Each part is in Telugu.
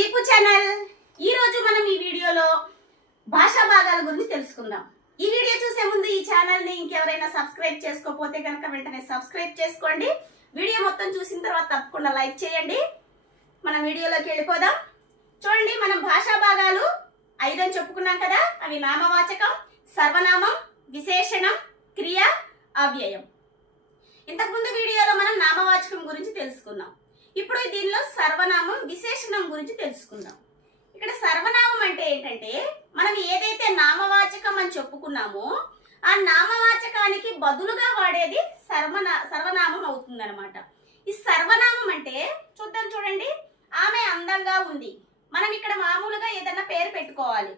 దీపు ఛానల్. ఈ రోజు మనం ఈ వీడియోలో భాషా భాగాల గురించి తెలుసుకుందాం. ఈ వీడియో చూసే ముందు ఈ ఛానల్ ని ఇంకెవరైనా సబ్స్క్రైబ్ చేసుకోకపోతే కనుక వెంటనే సబ్స్క్రైబ్ చేసుకోండి. వీడియో మొత్తం చూసిన తర్వాత తప్పకుండా లైక్ చేయండి. మనం వీడియోలోకి వెళ్ళిపోదాం. చూడండి, మనం భాషా భాగాలు 5 అని చెప్పుకున్నాం కదా. అవి నామవాచకం, సర్వనామం, విశేషణం, క్రియ, అవ్యయం. ఇంతకుముందు వీడియోలో మనం నామవాచకం గురించి తెలుసుకున్నాం. ఇప్పుడు దీనిలో సర్వనామం, విశేషణం గురించి తెలుసుకుందాం. ఇక్కడ సర్వనామం అంటే ఏంటంటే, మనం ఏదైతే నామవాచకం అని చెప్పుకున్నామో ఆ నామవాచకానికి బదులుగా వాడేది సర్వనామం అవుతుందన్నమాట. ఈ సర్వనామం అంటే చూడండి, ఆమె అందంగా ఉంది. మనం ఇక్కడ మామూలుగా ఏదైనా పేరు పెట్టుకోవాలి.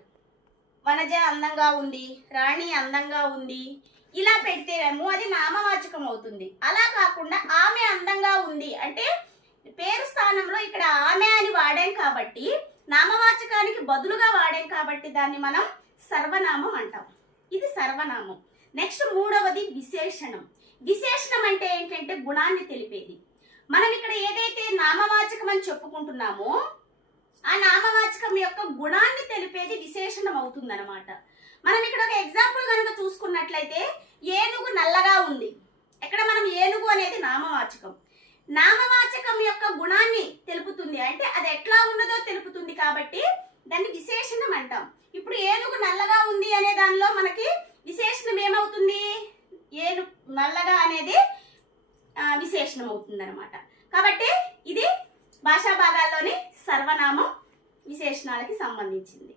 వనజ అందంగా ఉంది, రాణి అందంగా ఉంది, ఇలా పెడితేమో అది నామవాచకం అవుతుంది. అలా కాకుండా ఆమె అందంగా ఉంది అంటే పేరు స్థానంలో ఇక్కడ ఆమె అని వాడాం కాబట్టి, నామవాచకానికి బదులుగా వాడాం కాబట్టి దాన్ని మనం సర్వనామం అంటాం. ఇది సర్వనామం. నెక్స్ట్ మూడవది విశేషణం. విశేషణం అంటే ఏంటంటే గుణాన్ని తెలిపేది. మనం ఇక్కడ ఏదైతే నామవాచకం అని చెప్పుకుంటున్నామో ఆ నామవాచకం యొక్క గుణాన్ని తెలిపేది విశేషణం అవుతుందన్నమాట. మనం ఇక్కడ ఒక ఎగ్జాంపుల్ కనుక చూసుకున్నట్లయితే, ఏనుగు నల్లగా ఉంది. ఇక్కడ మనం ఏనుగు అనేది నామవాచకం. నామవాచకం యొక్క గుణాన్ని తెలుపుతుంది అంటే అది ఎట్లా ఉన్నదో తెలుపుతుంది కాబట్టి దాన్ని విశేషణం అంటాం. ఇప్పుడు ఏనుగు నల్లగా ఉంది అనే దానిలో మనకి విశేషణం ఏమవుతుంది? నల్లగా అనేది విశేషణం అవుతుంది అనమాట. కాబట్టి ఇది భాషా భాగాల్లోని సర్వనామం, విశేషణాలకి సంబంధించింది.